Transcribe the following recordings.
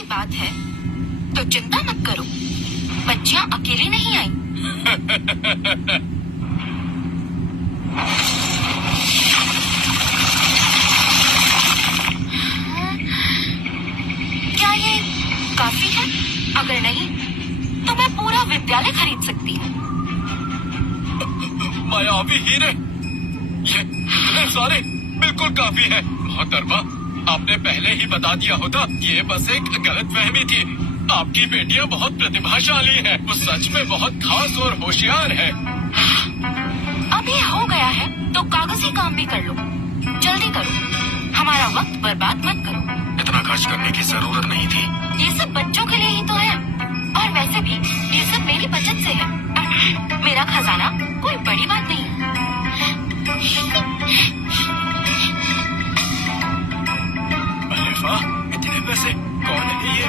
की बात है तो चिंता मत करो, बच्चियां अकेली नहीं आई। क्या ये काफी है? अगर नहीं तो मैं पूरा विद्यालय खरीद सकती हूँ। मायावी हीरे, ये सारे बिल्कुल काफी है। मोहतरमा, आपने पहले ही बता दिया होता। ये बस एक गलतफहमी थी। आपकी बेटियां बहुत प्रतिभाशाली है, वो सच में बहुत खास और होशियार है। अब ये हो गया है तो कागजी काम भी कर लो। जल्दी करो, हमारा वक्त बर्बाद मत करो। इतना खर्च करने की जरूरत नहीं थी। ये सब बच्चों के लिए ही तो है, और वैसे भी ये सब मेरी बचत से है। मेरा खजाना कोई बड़ी बात नहीं है। अरे वाह, इतने पैसे! कौन है ये?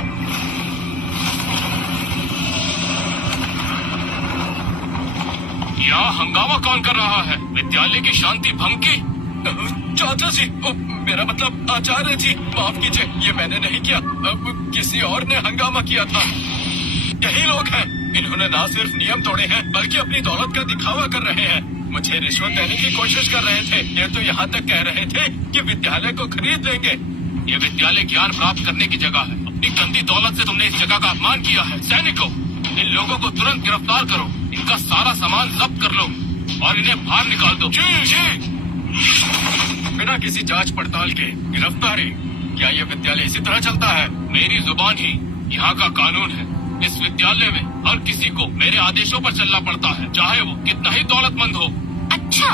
यहाँ हंगामा कौन कर रहा है? विद्यालय की शांति भंग की? चाचा जी, मेरा मतलब आचार्य जी, माफ कीजिए, ये मैंने नहीं किया। किसी और ने हंगामा किया था। यही लोग हैं। इन्होंने ना सिर्फ नियम तोड़े हैं बल्कि अपनी दौलत का दिखावा कर रहे हैं। मुझे रिश्वत देने की कोशिश कर रहे थे। ये तो यहाँ तक कह रहे थे कि विद्यालय को खरीद लेंगे। ये विद्यालय ज्ञान प्राप्त करने की जगह है। अपनी गंदी दौलत से तुमने इस जगह का अपमान किया है। सैनिकों, इन लोगों को तुरंत गिरफ्तार करो। इनका सारा सामान जब्त कर लो और इन्हें बाहर निकाल दो। जी जी। बिना किसी जांच पड़ताल के गिरफ्तारी? क्या ये विद्यालय इसी तरह चलता है? मेरी जुबान ही यहाँ का कानून है। इस विद्यालय में हर किसी को मेरे आदेशों पर चलना पड़ता है, चाहे वो कितना ही दौलतमंद हो। अच्छा,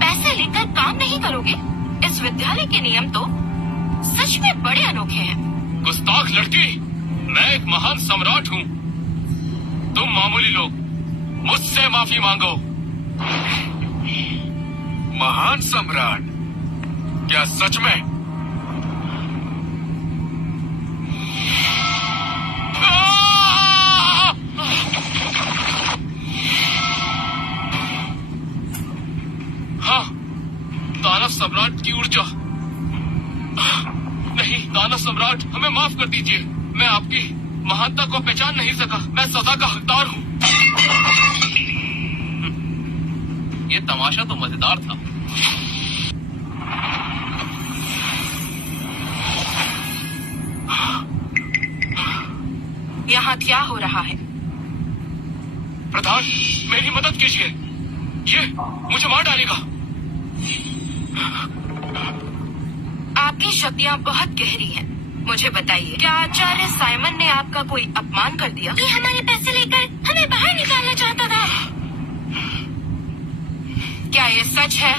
पैसे लेकर काम नहीं करोगे? इस विद्यालय के नियम तो सच में बड़े अनोखे हैं। गुस्ताख लड़की, मैं एक महान सम्राट हूँ। तुम मामूली लोग, मुझसे माफी मांगो। महान सम्राट? क्या सच में? हाँ, दानव सम्राट की ऊर्जा। नहीं, दानव सम्राट, हमें माफ कर दीजिए। मैं आपकी महानता को पहचान नहीं सका। मैं सजा का हकदार हूँ। ये तमाशा तो मजेदार था। यहाँ क्या हो रहा है? प्रधान, मेरी मदद कीजिए। ये मुझे मार डालेगा। आपकी शक्तियाँ बहुत गहरी हैं। मुझे बताइए, क्या आचार्य साइमन ने आपका कोई अपमान कर दिया? ये हमारे पैसे लेकर हमें बाहर निकालना चाहता था। क्या ये सच है?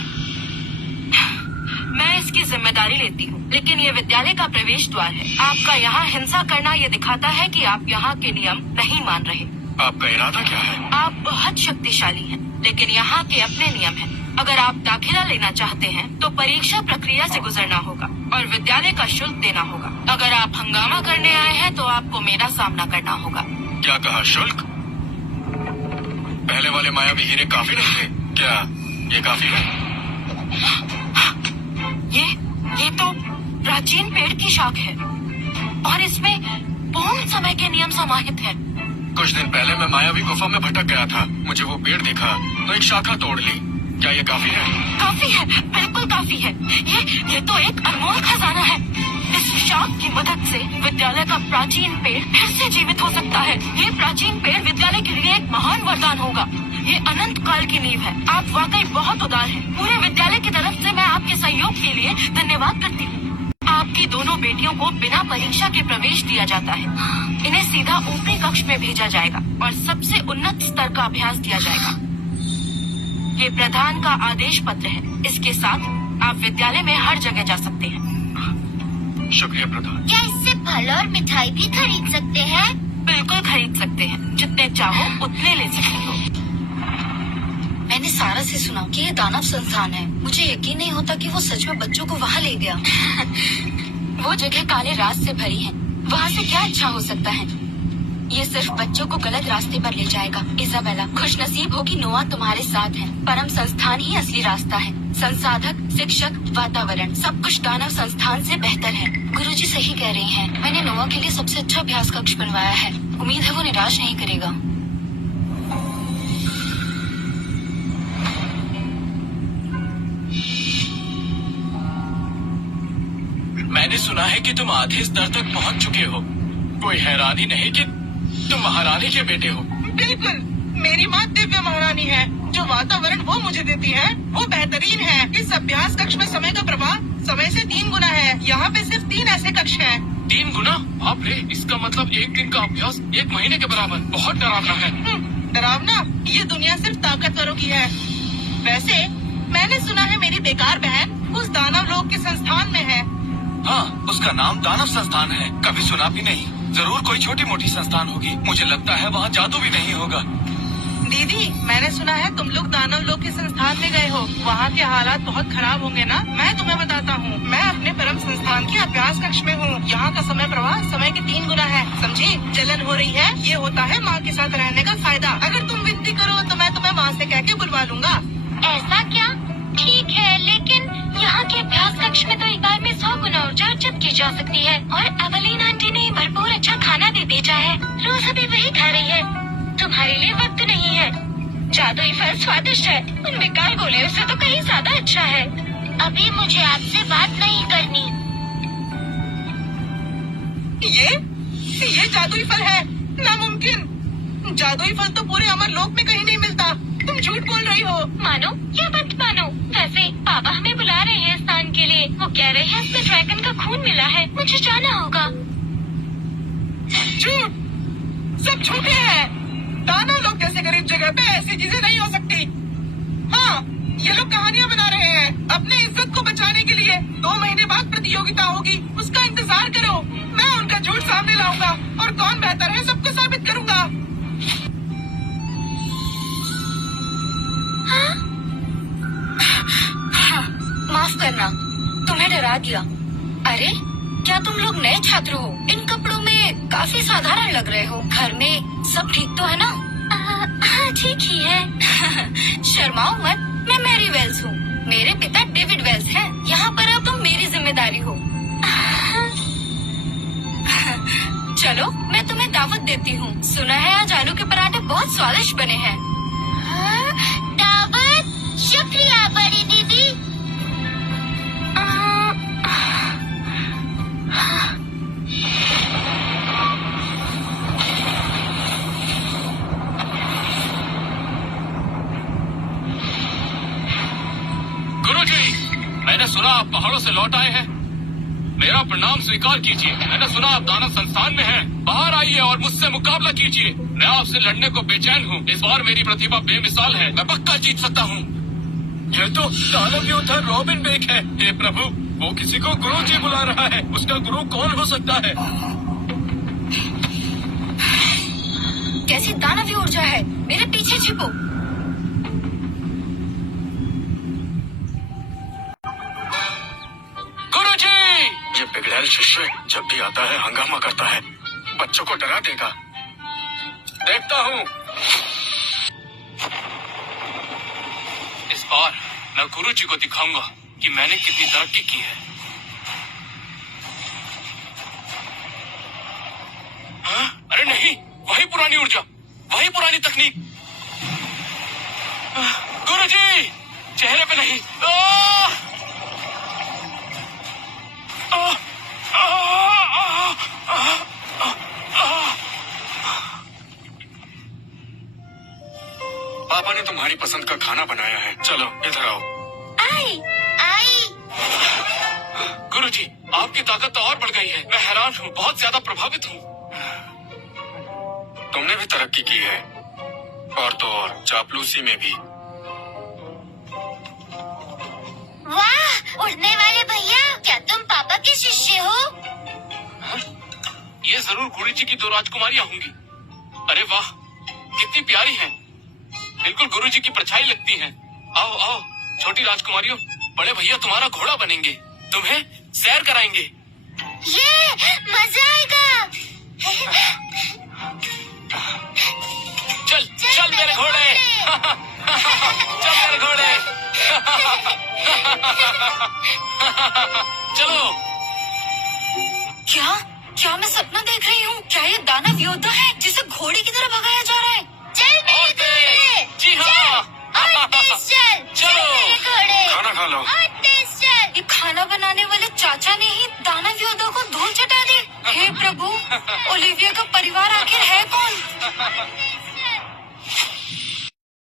मैं इसकी जिम्मेदारी लेती हूँ, लेकिन ये विद्यालय का प्रवेश द्वार है। आपका यहाँ हिंसा करना ये दिखाता है कि आप यहाँ के नियम नहीं मान रहे। आपका इरादा क्या है? आप बहुत शक्तिशाली हैं, लेकिन यहाँ के अपने नियम हैं। अगर आप दाखिला लेना चाहते हैं तो परीक्षा प्रक्रिया से गुजरना होगा और विद्यालय का शुल्क देना होगा। अगर आप हंगामा करने आए हैं तो आपको मेरा सामना करना होगा। क्या कहा? शुल्क? पहले वाले मायावी हीरे काफी नहीं थे क्या? ये काफी है? ये तो प्राचीन पेड़ की शाख है और इसमें पूर्ण समय के नियम समाहित है। कुछ दिन पहले मैं मायावी गुफा में भटक गया था। मुझे वो पेड़ दिखा तो एक शाखा तोड़ ली। क्या ये काफी है? काफी है, बिल्कुल काफी है। ये तो एक अनमोल खजाना है। इस शाख की मदद से विद्यालय का प्राचीन पेड़ फिर से जीवित हो सकता है। ये प्राचीन पेड़ विद्यालय के लिए एक महान वरदान होगा। ये अनंत काल की नींव है। आप वाकई बहुत उदार हैं। पूरे विद्यालय की तरफ से मैं आपके सहयोग के लिए धन्यवाद करती हूँ। आपकी दोनों बेटियों को बिना परीक्षा के प्रवेश दिया जाता है। इन्हें सीधा ऊपरी कक्ष में भेजा जाएगा और सबसे उन्नत स्तर का अभ्यास दिया जाएगा। ये प्रधान का आदेश पत्र है। इसके साथ आप विद्यालय में हर जगह जा सकते हैं। शुक्रिया प्रधान। क्या इससे फल और मिठाई भी खरीद सकते हैं? बिल्कुल खरीद सकते हैं, जितने चाहो उतने ले सकते हो। मैंने सारा से सुना कि ये दानव संस्थान है। मुझे यकीन नहीं होता कि वो सच में बच्चों को वहाँ ले गया। वो जगह काले राज से भरी है। वहाँ से क्या अच्छा हो सकता है? ये सिर्फ बच्चों को गलत रास्ते पर ले जाएगा। इजाबेला, खुशनसीब हो कि नोआ तुम्हारे साथ है। परम संस्थान ही असली रास्ता है। संसाधक, शिक्षक, वातावरण, सब कुछ दानव संस्थान से बेहतर है। गुरुजी सही कह रही हैं। मैंने नोआ के लिए सबसे अच्छा अभ्यास कक्ष बनवाया है। उम्मीद है वो निराश नहीं करेगा। मैंने सुना है कि तुम आधे स्तर तक पहुंच चुके हो। कोई हैरानी नहीं कि तुम महारानी के बेटे हो। बिल्कुल, मेरी माँ दिव्य महारानी है। जो वातावरण वो मुझे देती है वो बेहतरीन है। इस अभ्यास कक्ष में समय का प्रवाह समय से 3 गुना है। यहाँ पे सिर्फ 3 ऐसे कक्ष हैं। 3 गुना? बाप रे, इसका मतलब 1 दिन का अभ्यास 1 महीने के बराबर। बहुत डरावना है। डरावना? ये दुनिया सिर्फ ताकतवरों की है। वैसे मैंने सुना है मेरी बेकार बहन उस दानव लोक के संस्थान में है। हाँ, उसका नाम दानव संस्थान है। कभी सुना भी नहीं। जरूर कोई छोटी मोटी संस्थान होगी। मुझे लगता है वहाँ जादू भी नहीं होगा। दीदी, मैंने सुना है तुम लोग दानव लोक के संस्थान में गए हो। वहाँ के हालात बहुत खराब होंगे ना? मैं तुम्हें बताता हूँ। मैं अपने परम संस्थान के अभ्यास कक्ष में हूँ। यहाँ का समय प्रवाह समय के 3 गुना है। समझी? जलन हो रही है, ये होता है माँ के साथ रहने का फायदा। अगर तुम विनती करो तो मैं तुम्हें माँ से कह के बुलवा लूंगा। ऐसा क्या? ठीक है, लेकिन यहाँ के अभ्यास कक्ष में तो एक बार में 100 गुना ऊर्जा अर्जित की जा सकती है। और अवलीन आंटी ने भरपूर अच्छा खाना दे भेजा है। रोज अभी वही खा रही है। तुम्हारे लिए वक्त नहीं है। जादुई फल स्वादिष्ट है। उन बेकार गोलियों से तो कहीं ज्यादा अच्छा है। अभी मुझे आपसे बात नहीं करनी। ये जादुई फल है? नामुमकिन। जादुई फल तो पूरे अमर लोक में कहीं नहीं मिलता। तुम झूठ बोल रही हो। मानो या मत मानो, वैसे पापा हमें बुला रहे हैं स्नान के लिए। वो कह रहे हैं इसमें ड्रैगन का खून मिला है, मुझे जाना होगा। झूठ, सब झूठे हैं। दानव लोग जैसे गरीब जगह पे ऐसी चीजें नहीं हो सकती। हाँ, ये लोग कहानियाँ बना रहे हैं अपने इज्जत को बचाने के लिए। 2 महीने बाद प्रतियोगिता होगी, उसका इंतजार करो। मैं उनका झूठ सामने लाऊंगा और कौन बेहतर है सबको साबित करूंगा। माफ करना, तुम्हें डरा दिया। अरे, क्या तुम लोग नए छात्र हो? इन कपड़ों में काफी साधारण लग रहे हो। घर में सब ठीक तो है ना? हाँ, ठीक ही है। शर्माओ मत, मैं मैरी वेल्स हूँ। मेरे पिता डेविड वेल्स हैं। यहाँ पर अब तुम मेरी जिम्मेदारी हो। चलो, मैं तुम्हें दावत देती हूँ। सुना है आज आलू के पराठे बहुत स्वादिष्ट बने हैं। हाँ, दावत? शुक्रिया बड़ी दीदी। गुरुजी, मैंने सुना आप पहाड़ों से लौट आए हैं। मेरा प्रणाम स्वीकार कीजिए। मैंने सुना आप दानव संस्थान में हैं। बाहर आइए और मुझसे मुकाबला कीजिए। मैं आपसे लड़ने को बेचैन हूँ। इस बार मेरी प्रतिभा बेमिसाल है। मैं पक्का जीत सकता हूँ। यह तो दानव योद्धा रॉबिन बेक है। हे प्रभु, वो किसी को गुरुजी बुला रहा है। उसका गुरु कौन हो सकता है? कैसी दानवी ऊर्जा है? मेरे पीछे छिपो। गुरुजी! ये बिगड़ैल शिष्य जब भी आता है हंगामा करता है। बच्चों को डरा देगा। देखता हूँ। इस बार मैं गुरुजी को दिखाऊंगा कि मैंने कितनी तरक्की की है। हाँ? अरे नहीं, वही पुरानी ऊर्जा, वही पुरानी तकनीक। गुरुजी, चेहरे पे नहीं। पापा ने तुम्हारी पसंद का खाना बनाया है। चलो इधर आओ। आई आई। गुरुजी, आपकी ताकत तो और बढ़ गई है। मैं हैरान हूँ, बहुत ज्यादा प्रभावित हूँ। तुमने भी तरक्की की है, और तो और चापलूसी में भी। वाह, उड़ने वाले भैया, क्या तुम पापा के शिष्य हो? हाँ? ये जरूर गुरुजी की 2 राजकुमारियाँ होंगी। अरे वाह, कितनी प्यारी हैं। बिल्कुल गुरुजी की परछाई लगती हैं। आओ आओ छोटी राजकुमारियों, बड़े भैया तुम्हारा घोड़ा बनेंगे, तुम्हें सैर कराएंगे। ये मजा आएगा। ये खाना बनाने वाले चाचा ने ही दानव योद्धा को धूल चटा दी। हे प्रभु, ओलिविया का परिवार आखिर है कौन?